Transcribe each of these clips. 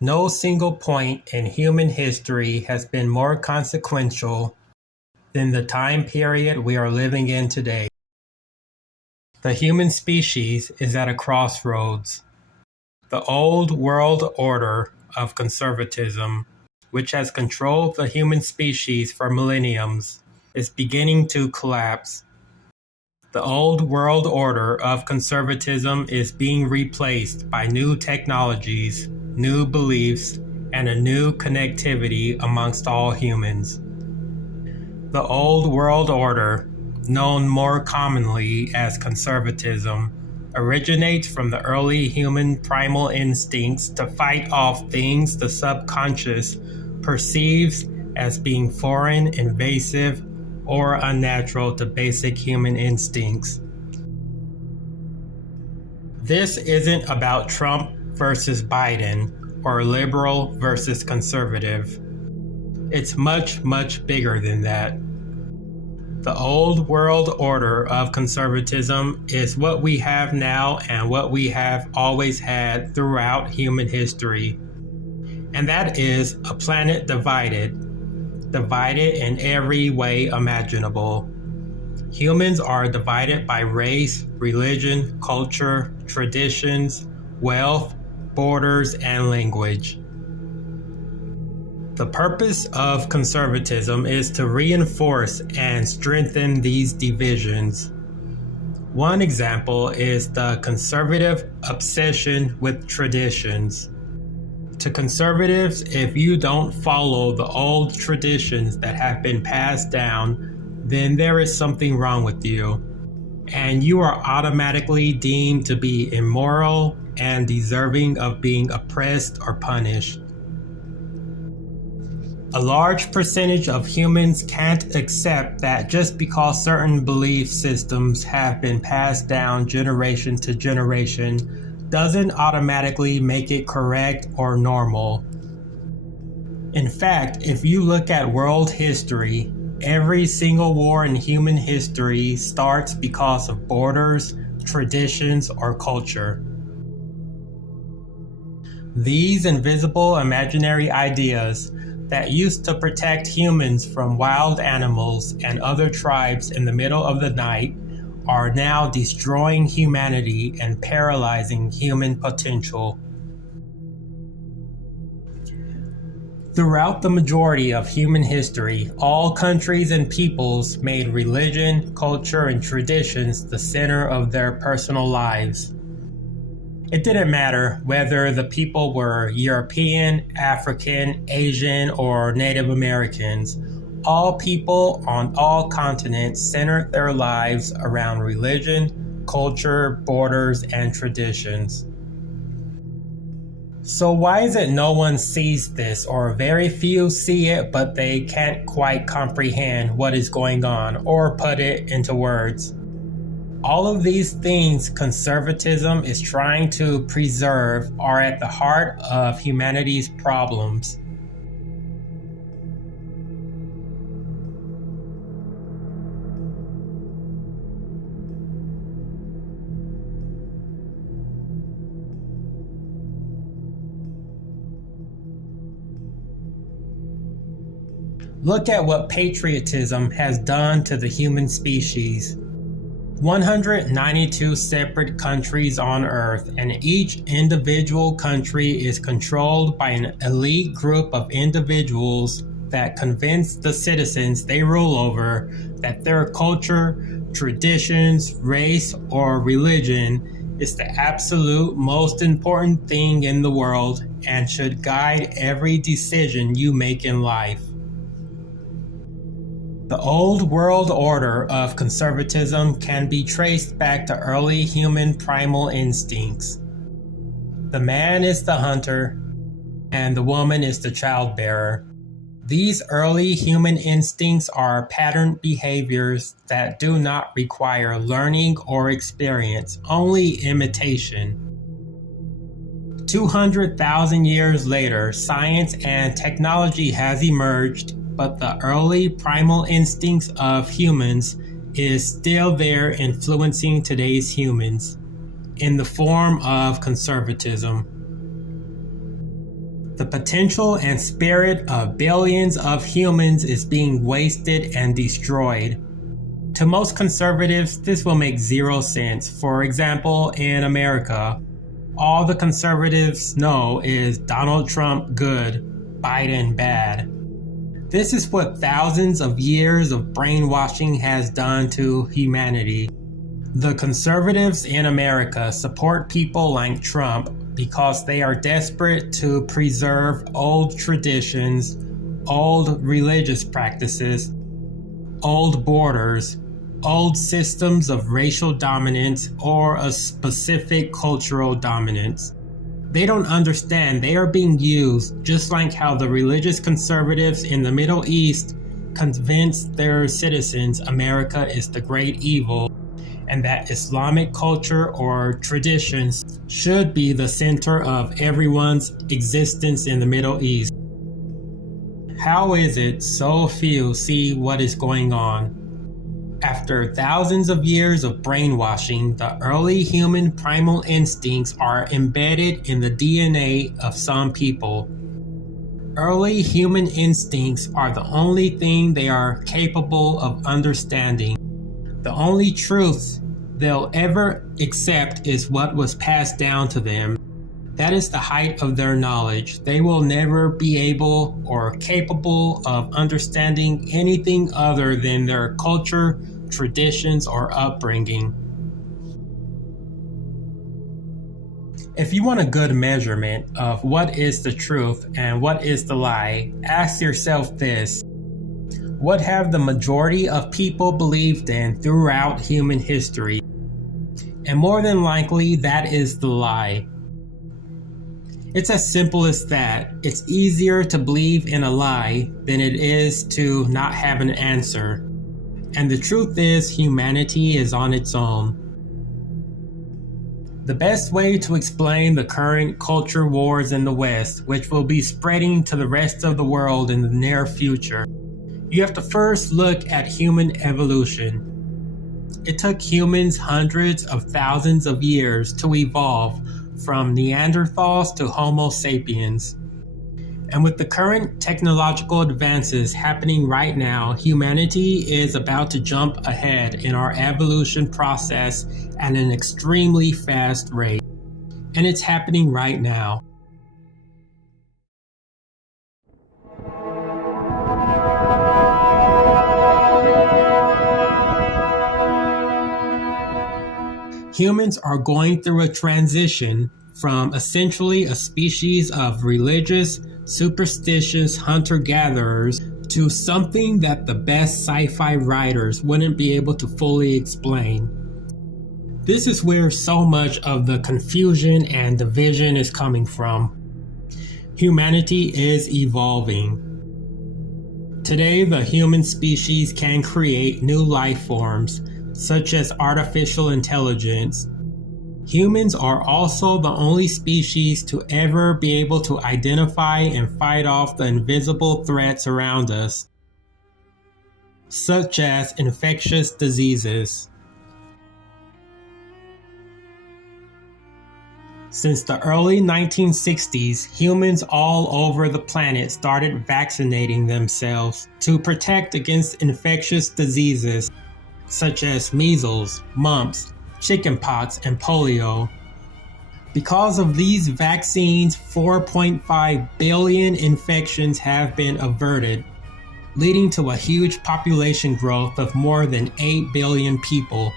No single point in human history has been more consequential than the time period we are living in today. The human species is at a crossroads. The old world order of conservatism, which has controlled the human species for millenniums, is beginning to collapse. The old world order of conservatism is being replaced by new technologies, new beliefs, and a new connectivity amongst all humans. The old world order, known more commonly as conservatism, originates from the early human primal instincts to fight off things the subconscious perceives as being foreign, invasive, or unnatural to basic human instincts. This isn't about Trump versus Biden or liberal versus conservative. It's much, much bigger than that. The old world order of conservatism is what we have now and what we have always had throughout human history. And that is a planet divided in every way imaginable. Humans are divided by race, religion, culture, traditions, wealth, borders, and language. The purpose of conservatism is to reinforce and strengthen these divisions. One example is the conservative obsession with traditions. To conservatives, if you don't follow the old traditions that have been passed down, then there is something wrong with you, and you are automatically deemed to be immoral and deserving of being oppressed or punished. A large percentage of humans can't accept that just because certain belief systems have been passed down generation to generation doesn't automatically make it correct or normal. In fact, if you look at world history, every single war in human history starts because of borders, traditions, or culture. These invisible imaginary ideas that used to protect humans from wild animals and other tribes in the middle of the night are now destroying humanity and paralyzing human potential. Throughout the majority of human history, all countries and peoples made religion, culture, and traditions the center of their personal lives. It didn't matter whether the people were European, African, Asian, or Native Americans. All people on all continents centered their lives around religion, culture, borders, and traditions. So why is it no one sees this, or very few see it, but they can't quite comprehend what is going on or put it into words? All of these things conservatism is trying to preserve are at the heart of humanity's problems. Look at what patriotism has done to the human species. 192 separate countries on Earth, and each individual country is controlled by an elite group of individuals that convince the citizens they rule over that their culture, traditions, race, or religion is the absolute most important thing in the world and should guide every decision you make in life. The old world order of conservatism can be traced back to early human primal instincts. The man is the hunter, and the woman is the childbearer. These early human instincts are patterned behaviors that do not require learning or experience, only imitation. 200,000 years later, science and technology has emerged, but the early primal instincts of humans is still there influencing today's humans in the form of conservatism. The potential and spirit of billions of humans is being wasted and destroyed. To most conservatives, this will make zero sense. For example, in America, all the conservatives know is Donald Trump good, Biden bad. This is what thousands of years of brainwashing has done to humanity. The conservatives in America support people like Trump because they are desperate to preserve old traditions, old religious practices, old borders, old systems of racial dominance, or a specific cultural dominance. They don't understand they are being used just like how the religious conservatives in the Middle East convinced their citizens America is the great evil and that Islamic culture or traditions should be the center of everyone's existence in the Middle East. How is it so few see what is going on? After thousands of years of brainwashing, the early human primal instincts are embedded in the DNA of some people. Early human instincts are the only thing they are capable of understanding. The only truth they'll ever accept is what was passed down to them. That is the height of their knowledge. They will never be able or capable of understanding anything other than their culture, traditions, or upbringing. If you want a good measurement of what is the truth and what is the lie, ask yourself this. What have the majority of people believed in throughout human history? And more than likely, that is the lie. It's as simple as that. It's easier to believe in a lie than it is to not have an answer. And the truth is, humanity is on its own. The best way to explain the current culture wars in the West, which will be spreading to the rest of the world in the near future, you have to first look at human evolution. It took humans hundreds of thousands of years to evolve from Neanderthals to Homo sapiens. And with the current technological advances happening right now, humanity is about to jump ahead in our evolution process at an extremely fast rate. And it's happening right now. Humans are going through a transition from essentially a species of religious, superstitious hunter-gatherers to something that the best sci-fi writers wouldn't be able to fully explain. This is where so much of the confusion and division is coming from. Humanity is evolving. Today, the human species can create new life forms, such as artificial intelligence. Humans are also the only species to ever be able to identify and fight off the invisible threats around us, such as infectious diseases. Since the early 1960s, humans all over the planet started vaccinating themselves to protect against infectious diseases such as measles, mumps, chickenpox, and polio. Because of these vaccines, 4.5 billion infections have been averted, leading to a huge population growth of more than 8 billion people.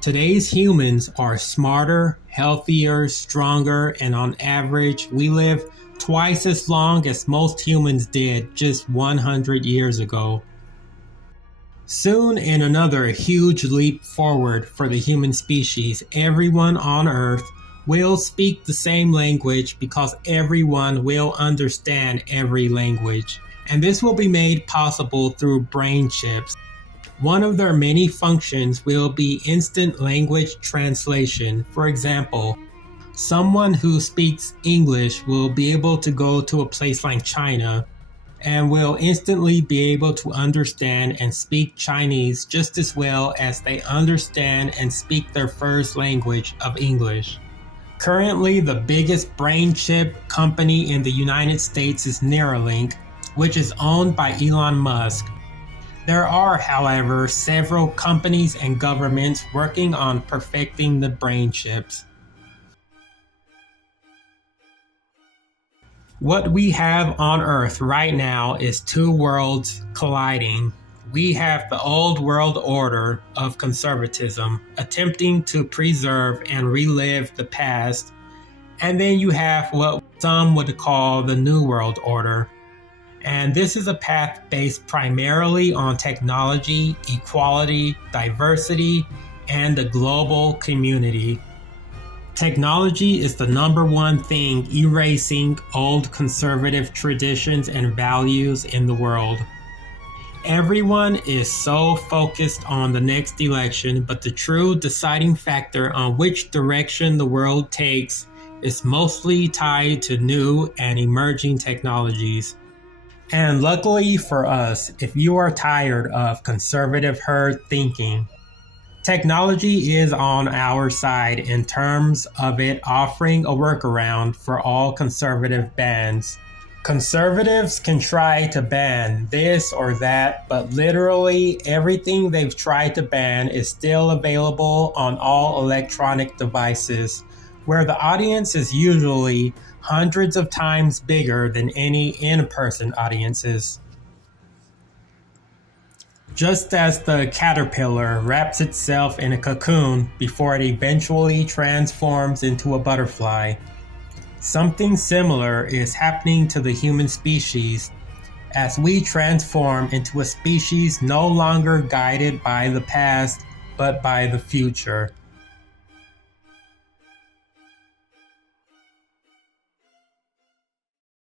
Today's humans are smarter, healthier, stronger, and on average, we live twice as long as most humans did just 100 years ago. Soon, in another huge leap forward for the human species, everyone on Earth will speak the same language because everyone will understand every language. And this will be made possible through brain chips. One of their many functions will be instant language translation. For example, someone who speaks English will be able to go to a place like China and will instantly be able to understand and speak Chinese just as well as they understand and speak their first language of English. Currently, the biggest brain chip company in the United States is Neuralink, which is owned by Elon Musk. There are, however, several companies and governments working on perfecting the brain chips. What we have on Earth right now is two worlds colliding. We have the old world order of conservatism, attempting to preserve and relive the past, and then you have what some would call the new world order. And this is a path based primarily on technology, equality, diversity, and the global community. Technology is the number one thing erasing old conservative traditions and values in the world. Everyone is so focused on the next election, but the true deciding factor on which direction the world takes is mostly tied to new and emerging technologies. And luckily for us, if you are tired of conservative herd thinking, technology is on our side in terms of it offering a workaround for all conservative bans. Conservatives can try to ban this or that, but literally everything they've tried to ban is still available on all electronic devices, where the audience is usually hundreds of times bigger than any in-person audiences. Just as the caterpillar wraps itself in a cocoon before it eventually transforms into a butterfly, something similar is happening to the human species as we transform into a species no longer guided by the past but by the future.